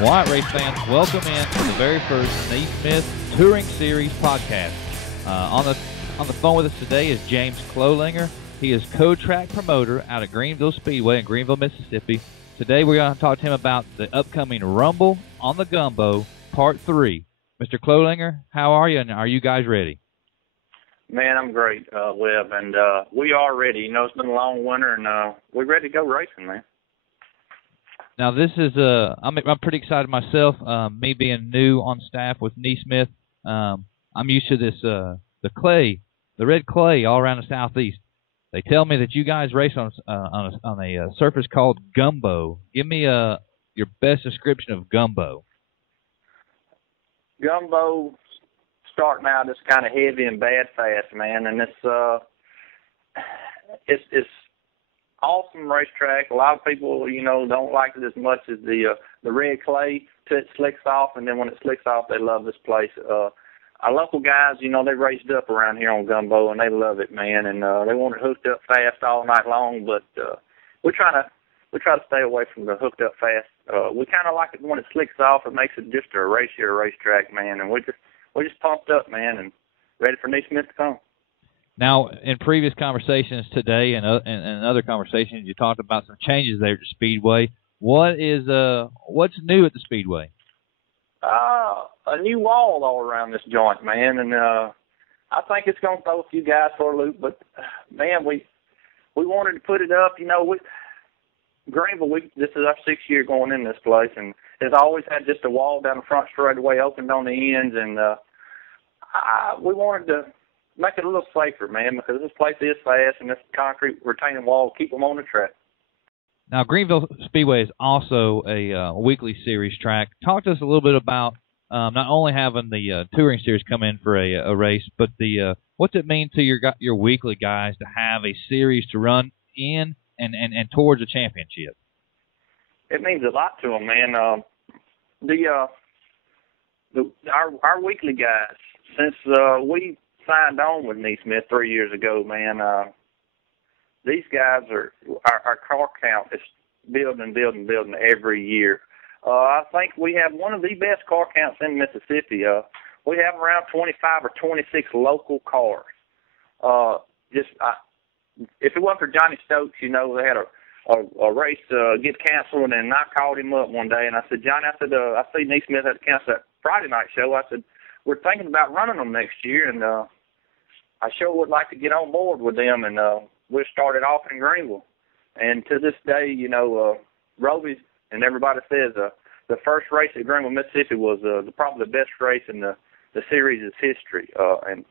All right, race fans, welcome in to the very first NeSmith Touring Series podcast. On the phone with us today is James Clolinger. He is co-track promoter out of Greenville Speedway in Greenville, Mississippi. Today we're going to talk to him about the upcoming Rumble on the Gumbo, Part 3. Mr. Clolinger, how are you, and are you guys ready? Man, I'm great, Webb, and we are ready. You know, it's been a long winter, and we're ready to go racing, man. Now, this is I'm pretty excited myself. Me being new on staff with NeSmith, I'm used to this the red clay all around the southeast. They tell me that you guys race on a surface called Gumbo. Give me your best description of Gumbo. Gumbo, starting out, is kind of heavy and bad fast, man, and it's awesome racetrack. A lot of people, you know, don't like it as much as the red clay till it slicks off, and then when it slicks off, they love this place. Our local guys, you know, they raced up around here on Gumbo, and they love it, man, and they want it hooked up fast all night long, but we try to stay away from the hooked up fast. We kind of like it when it slicks off. It makes it just a racier racetrack, man, and we're just pumped up, man, and ready for NeSmith to come. Now, in previous conversations today and other conversations, you talked about some changes there at the Speedway. What's new at the Speedway? A new wall all around this joint, man, and I think it's going to throw a few guys for a loop. But man, we wanted to put it up. You know, Greenville, this is our 6th year going in this place, and it's always had just a wall down the front straightaway, opened on the ends, and we wanted to make it a little safer, man, because this place is fast, and this concrete retaining wall will keep them on the track. Now, Greenville Speedway is also a weekly series track. Talk to us a little bit about not only having the touring series come in for a race, but what's it mean to your weekly guys to have a series to run in and towards a championship? It means a lot to them, man. Our weekly guys, since we signed on with NeSmith 3 years ago, man, these guys our car count is building every year. I think we have one of the best car counts in Mississippi. We have around 25 or 26 local cars. If it wasn't for Johnny Stokes, you know, they had a race get canceled, and I called him up one day, and I said, Johnny, I see NeSmith had to cancel that Friday night show. I said, we're thinking about running them next year, and I sure would like to get on board with them, and we started off in Greenville. And to this day, you know, Roby and everybody says the first race at Greenville, Mississippi was probably the best race in the series' history. And,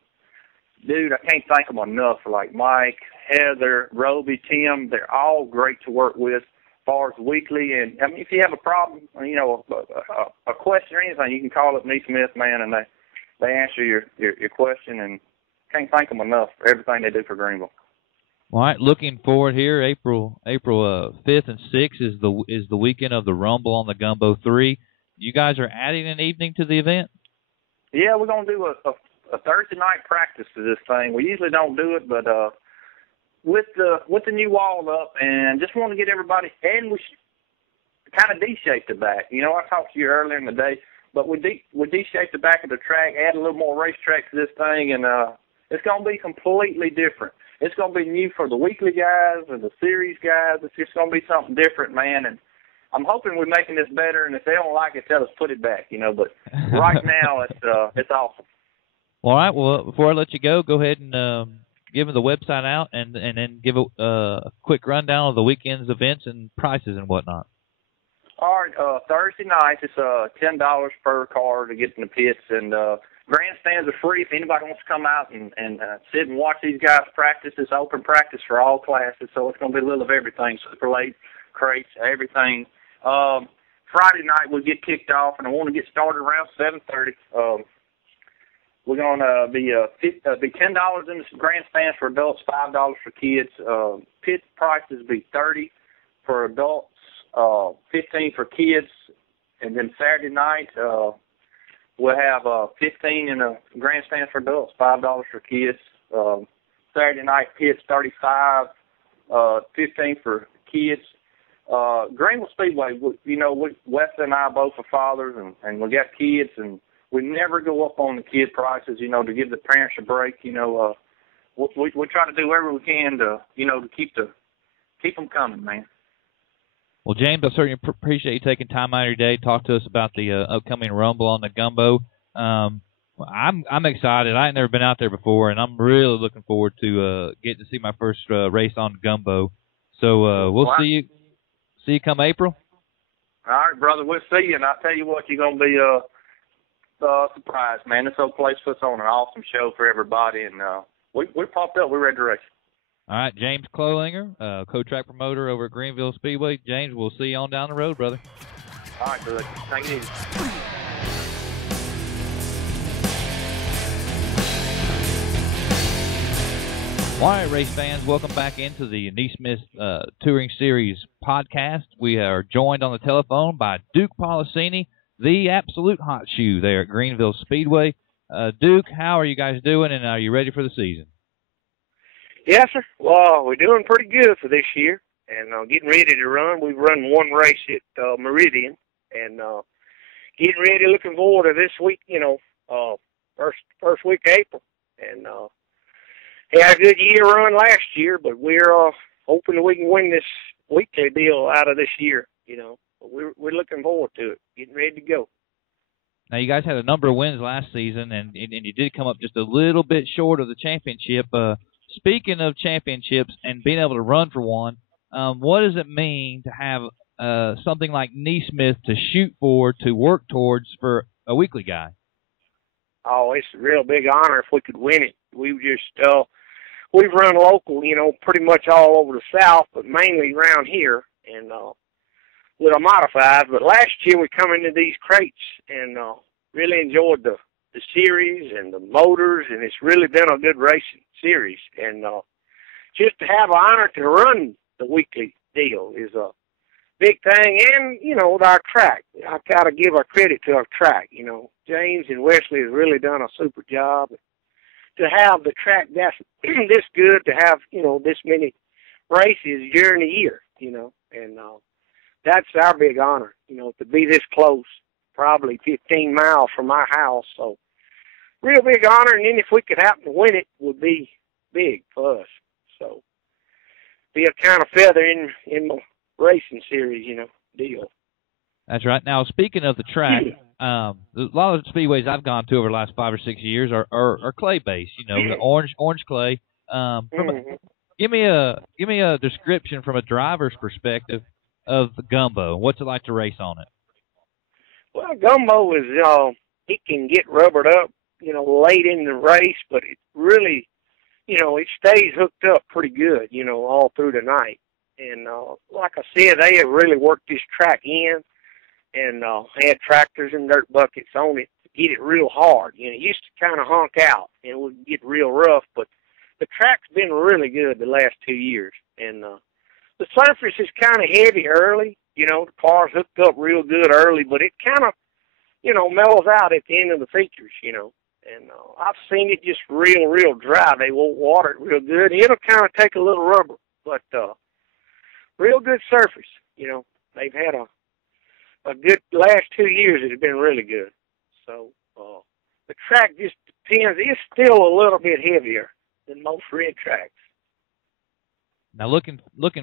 dude, I can't thank them enough. Like Mike, Heather, Roby, Tim, they're all great to work with as far as weekly. And, I mean, if you have a problem, you know, a question or anything, you can call up NeSmith, man, and they answer your question, and can't thank them enough for everything they do for Greenville. All right, looking forward here, April 5th and 6th is the weekend of the Rumble on the Gumbo 3. You guys are adding an evening to the event? Yeah, we're going to do a Thursday night practice to this thing. We usually don't do it, but with the new wall up, and just want to get everybody, and we kind of D-shaped the back. You know, I talked to you earlier in the day, but we D-shaped the back of the track, add a little more racetrack to this thing, and it's going to be completely different. It's going to be new for the weekly guys and the series guys. It's just going to be something different, man. And I'm hoping we're making this better. And if they don't like it, tell us put it back, you know. But right now, it's awesome. All right. Well, before I let you go ahead and give the website out and then give a quick rundown of the weekend's events and prices and whatnot. All right. Thursday night, it's $10 per car to get in the pits, and grandstands are free if anybody wants to come out and sit and watch these guys practice. It's open practice for all classes, so it's going to be a little of everything, super late, crates, everything. Friday night we'll get kicked off, and I want to get started around 7:30. We're going to be $10 in the grandstands for adults, $5 for kids. Pit prices be $30 for adults, $15 for kids, and then Saturday night we'll have $15 in the grandstand for adults, $5 for kids. Saturday night pits $35, $15 for kids. Greenville Speedway, Wes and I both are fathers, and we got kids, and we never go up on the kid prices, to give the parents a break. We try to do whatever we can to keep them coming, man. Well, James, I certainly appreciate you taking time out of your day to talk to us about the upcoming Rumble on the Gumbo. I'm excited. I ain't never been out there before, and I'm really looking forward to getting to see my first race on Gumbo. So we'll see you come April. All right, brother. We'll see you, and I'll tell you what, you're going to be surprised, man. This whole place puts on an awesome show for everybody, and we popped up. We're ready to race. All right, James Klolinger, co-track promoter over at Greenville Speedway. James, we'll see you on down the road, brother. All right, good. Take it easy. All right, race fans, welcome back into the NeSmith Touring Series podcast. We are joined on the telephone by Duke Policini, the absolute hot shoe there at Greenville Speedway. Duke, how are you guys doing, and are you ready for the season? Yes, sir. Well, we're doing pretty good for this year, and getting ready to run. We've run one race at Meridian, and getting ready, looking forward to this week, first week of April. And had a good year run last year, but we're hoping that we can win this weekly deal out of this year, But we're looking forward to it, getting ready to go. Now, you guys had a number of wins last season, and you did come up just a little bit short of the championship. Speaking of championships and being able to run for one, what does it mean to have something like NeSmith to shoot for, to work towards for a weekly guy? Oh, it's a real big honor if we could win it. We've run local, pretty much all over the South, but mainly around here, and with a modified. But last year we come into these crates and really enjoyed the series and the motors, and it's really been a good racing series. And just to have an honor to run the weekly deal is a big thing. And, our track, I got to give our credit to our track. James and Wesley has really done a super job. To have the track that's this good, to have, this many races during the year, and that's our big honor, to be this close, probably 15 miles from my house. So real big honor, and then if we could happen to win it, would be big for us. So be a kind of feather in the racing series, deal. That's right. Now, speaking of the track, a lot of the speedways I've gone to over the last 5 or 6 years are clay-based, the orange clay. Give me a description from a driver's perspective of the Gumbo. What's it like to race on it? Well, Gumbo is, it can get rubbered up, late in the race, but it really, it stays hooked up pretty good, all through the night. And like I said, they have really worked this track in and had tractors and dirt buckets on it to get it real hard. It used to kind of honk out and it would get real rough, but the track's been really good the last 2 years. And the surface is kind of heavy early. The car's hooked up real good early, but it kind of, mellows out at the end of the features, And I've seen it just real dry. They won't water it real good. It'll kind of take a little rubber, but real good surface. They've had a good last 2 years. It's been really good. So the track just depends. It's still a little bit heavier than most red tracks. Now, looking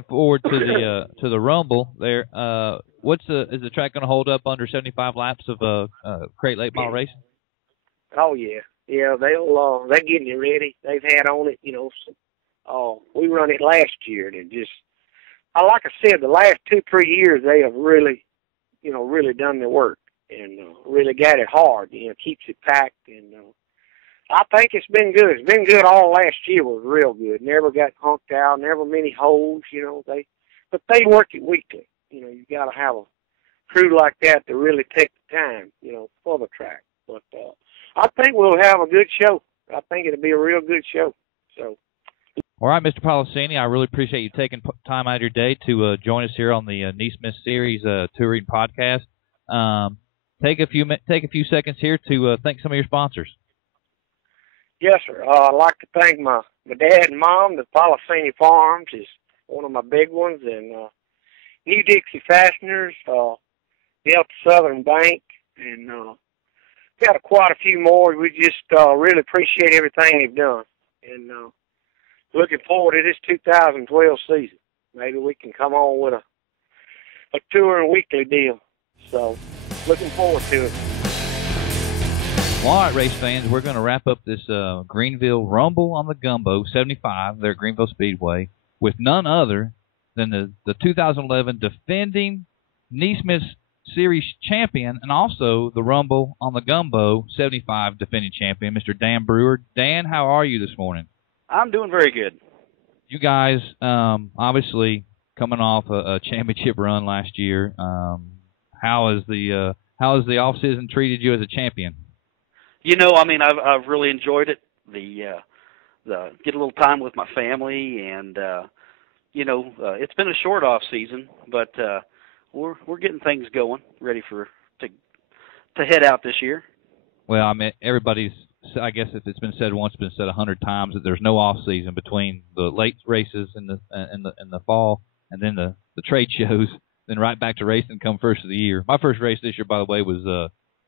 forward to the Rumble there. Is the track going to hold up under 75 laps of crate late model racing? Oh yeah, they're getting it ready. They've had on it, we run it last year, and it just, like I said, the last 2-3 years they have really, really done the work and really got it hard. Keeps it packed, and I think it's been good. It's been good all last year. Was real good. Never got honked out. Never many holes. But they work it weekly. You got to have a crew like that to really take the time, for the track. But I think we'll have a good show. I think it'll be a real good show. So. All right, Mr. Policini, I really appreciate you taking time out of your day to join us here on the NeSmith Series Touring Podcast. Take a few seconds here to thank some of your sponsors. Yes, sir. I'd like to thank my dad and mom. The Policini Farms is one of my big ones, and New Dixie Fasteners, Delta Southern Bank, and got quite a few more. We just really appreciate everything they've done. And looking forward to this 2012 season. Maybe we can come on with a tour and weekly deal. So, looking forward to it. Well, all right, race fans, we're going to wrap up this Greenville Rumble on the Gumbo 75 there at Greenville Speedway with none other than the 2011 defending NeSmith Series champion and also the Rumble on the Gumbo 75 defending champion, Mr. Dan Brewer. Dan, how are you this morning? I'm doing very good. You guys, obviously coming off a championship run last year. How has the off season treated you as a champion? You know, I mean, I've really enjoyed it. The get a little time with my family, and you know, it's been a short off season, but we're getting things going, ready to head out this year. Well, I mean, I guess if it's been said once, it's been said 100 times that there's no off season between the late races in the fall and then the trade shows, then right back to racing come first of the year. My first race this year, by the way, was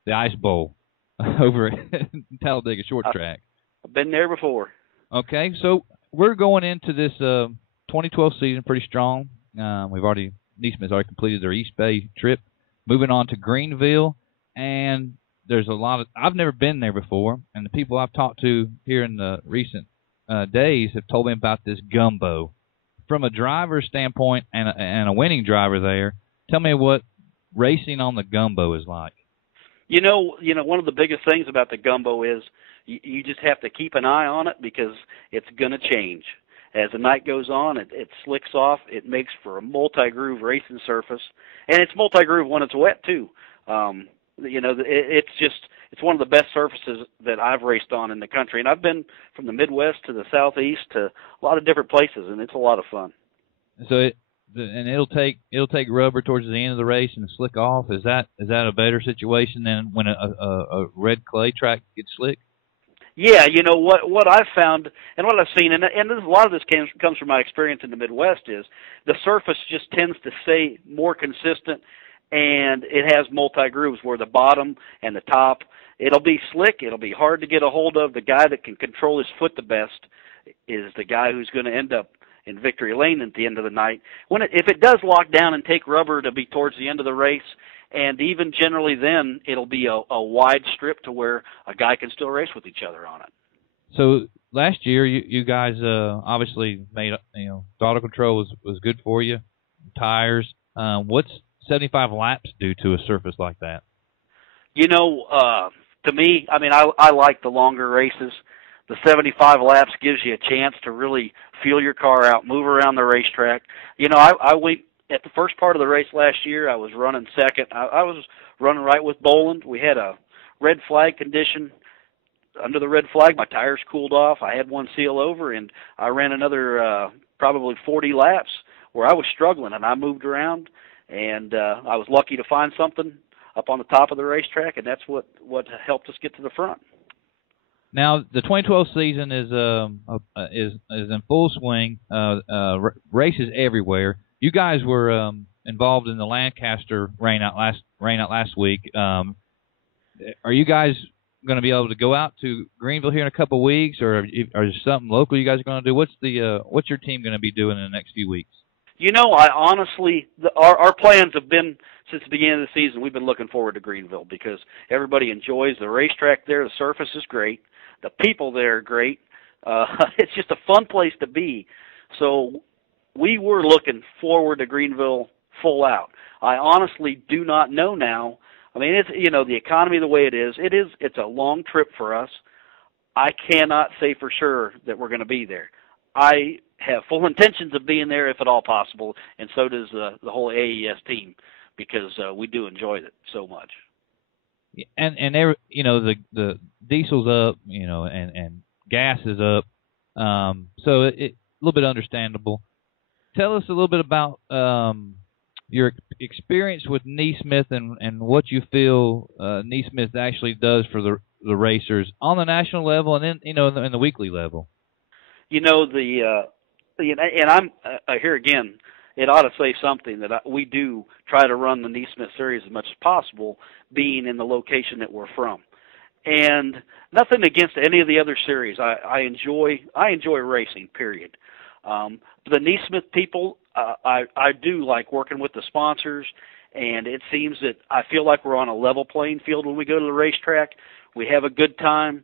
the Ice Bowl over at Talladega Short Track. I've been there before. Okay, so we're going into this 2012 season pretty strong. NeSmith's already completed their East Bay trip. Moving on to Greenville, and there's a lot of – I've never been there before, and the people I've talked to here in the recent days have told me about this Gumbo. From a driver's standpoint and a winning driver there, tell me what racing on the Gumbo is like. You know, one of the biggest things about the Gumbo is you just have to keep an eye on it because it's going to change. As the night goes on, it slicks off. It makes for a multi-groove racing surface, and it's multi-groove when it's wet too. You know, it's one of the best surfaces that I've raced on in the country, and I've been from the Midwest to the Southeast to a lot of different places, and it's a lot of fun. So it'll take rubber towards the end of the race and slick off. Is that a better situation than when a red clay track gets slick? Yeah, you know what I've found and what I've seen, and a lot of this comes from my experience in the Midwest, is the surface just tends to stay more consistent, and it has multi-grooves where the bottom and the top, it'll be slick, it'll be hard to get a hold of. The guy that can control his foot the best is the guy who's going to end up in victory lane at the end of the night. If it does lock down and take rubber to be towards the end of the race, and even generally then, it'll be a wide strip to where a guy can still race with each other on it. So last year, you guys obviously made, throttle control was good for you, tires. What's 75 laps do to a surface like that? You know, to me, I mean, I like the longer races. The 75 laps gives you a chance to really feel your car out, move around the racetrack. You know, I went at the first part of the race last year. I was running second. I was running right with Boland. We had a red flag condition. Under the red flag, my tires cooled off. I had one seal over, and I ran another probably 40 laps where I was struggling, and I moved around, and I was lucky to find something up on the top of the racetrack, and that's what helped us get to the front. Now, the 2012 season is in full swing. Races everywhere. You guys were involved in the Lancaster rain out last week. Are you guys going to be able to go out to Greenville here in a couple of weeks, or is there something local you guys are going to do? What's your team going to be doing in the next few weeks? You know, I honestly, our plans have been since the beginning of the season. We've been looking forward to Greenville because everybody enjoys the racetrack there. The surface is great. The people there are great. It's just a fun place to be. So we were looking forward to Greenville full out. I honestly do not know now. I mean, it's, the economy the way it's a long trip for us. I cannot say for sure that we're going to be there. I have full intentions of being there if at all possible, and so does the whole AES team because we do enjoy it so much. And the diesel's up, and gas is up, so it a little bit understandable. Tell us a little bit about your experience with NeSmith and what you feel NeSmith actually does for the racers on the national level and then in the weekly level. And I'm here again. it ought to say something that we do try to run the NeSmith series as much as possible, being in the location that we're from. And nothing against any of the other series. I enjoy racing, period. The NeSmith people, I do like working with the sponsors, and it seems that I feel like we're on a level playing field when we go to the racetrack. We have a good time.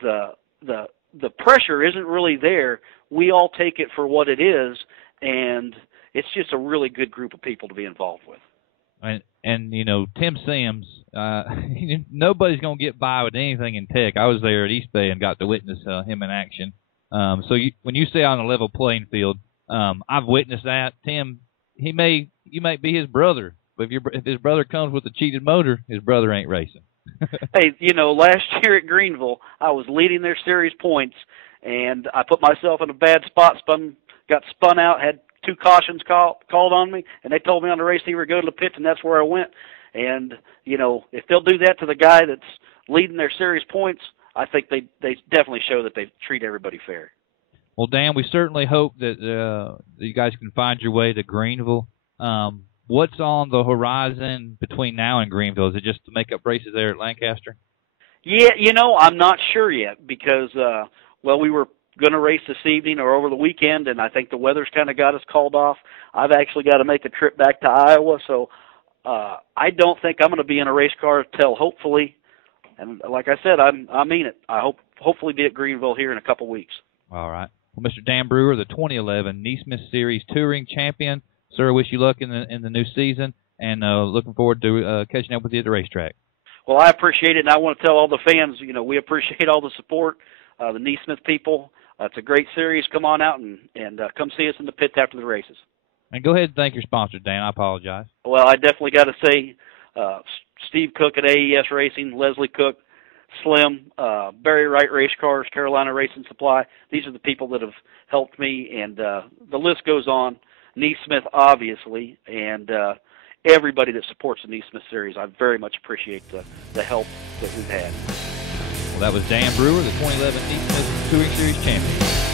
The pressure isn't really there. We all take it for what it is, and it's just a really good group of people to be involved with. And you know, Tim Sims, nobody's going to get by with anything in Tech. I was there at East Bay and got to witness him in action. So when you say on a level playing field, I've witnessed that. Tim, you might be his brother, but if his brother comes with a cheated motor, his brother ain't racing. Hey, you know, last year at Greenville, I was leading their series points, and I put myself in a bad spot, got spun out, had 2 cautions called on me, and they told me on the receiver to go to the pits, and that's where I went. And, you know, if they'll do that to the guy that's leading their series points, I think they definitely show that they treat everybody fair. Well, Dan, we certainly hope that you guys can find your way to Greenville. What's on the horizon between now and Greenville? Is it just to make up races there at Lancaster? Yeah, you know, I'm not sure yet because, we were going to race this evening or over the weekend, and I think the weather's kind of got us called off. I've actually got to make a trip back to Iowa, so I don't think I'm going to be in a race car till hopefully, and like I said, I mean it. I hopefully be at Greenville here in a couple weeks. All right. Well, Mr. Dan Brewer, the 2011 NeSmith Series Touring Champion. Sir, wish you luck in the new season, and looking forward to catching up with you at the racetrack. Well, I appreciate it, and I want to tell all the fans, you know, we appreciate all the support, the NeSmith people. It's a great series. Come on out and come see us in the pits after the races. And go ahead and thank your sponsor, Dan. I apologize. Well, I definitely got to say Steve Cook at AES Racing, Leslie Cook, Slim, Barry Wright Race Cars, Carolina Racing Supply. These are the people that have helped me, and the list goes on. NeSmith, obviously, and everybody that supports the NeSmith series. I very much appreciate the help that we've had. Well, that was Dan Brewer, the 2011 NeSmith Touring Series champion.